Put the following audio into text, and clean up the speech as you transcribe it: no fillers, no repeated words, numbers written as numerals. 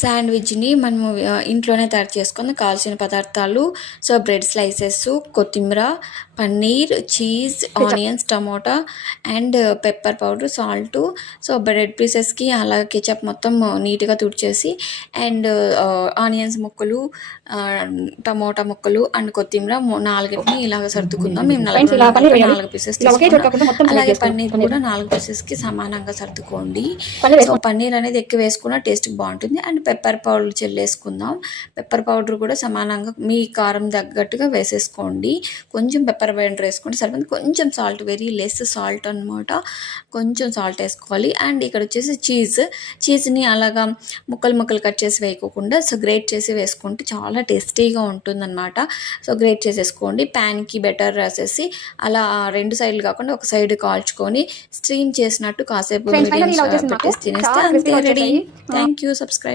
శాండ్విచ్ని మనము ఇంట్లోనే తయారు చేసుకొని కావాల్సిన పదార్థాలు సో బ్రెడ్ స్లైసెస్, కొత్తిమీర, paneer, cheese, onions, tomato and pepper powder, salt, so bread పీసెస్కి అలా కెచప్ మొత్తం నీట్గా తుడిచేసి అండ్ ఆనియన్స్ ముక్కలు, టమోటా ముక్కలు అండ్ కొత్తిమీర 4ని ఇలాగ సర్దుకుందాం. మేము 4 పీసెస్ తీసుకున్నాం. అలాగే పన్నీర్ కూడా 4 పీసెస్కి సమానంగా సర్దుకోండి. సో పన్నీర్ అనేది ఎక్కువ వేసుకున్న టేస్ట్ బాగుంటుంది. అండ్ పెప్పర్ పౌడర్ చెల్లేసుకుందాం. పెప్పర్ పౌడర్ కూడా సమానంగా మీ కారం తగ్గట్టుగా వేసేసుకోండి. కొంచెం పెప్పర్ పౌడర్ వేసుకుంటే సరిపోతుంది. కొంచెం సాల్ట్, వెరీ లెస్ సాల్ట్ అనమాట, కొంచెం సాల్ట్ వేసుకోవాలి. అండ్ ఇక్కడ వచ్చేసి చీజ్ని అలాగా ముక్కలు కట్ చేసి వేయకోకుండా సో గ్రేట్ చేసి వేసుకుంటే చాలా టేస్టీగా ఉంటుందన్నమాట. సో గ్రేట్ చేసేసుకోండి. ప్యాన్కి బెటర్ రాసేసి అలా 2 సైడ్లు కాకుండా ఒక సైడ్ కాల్చుకొని స్ట్రీమ్ చేసినట్టు కాసేపు పెట్టేసి తినేస్తే అంతే రెడీ. Thank you. సబ్స్క్రైబ్.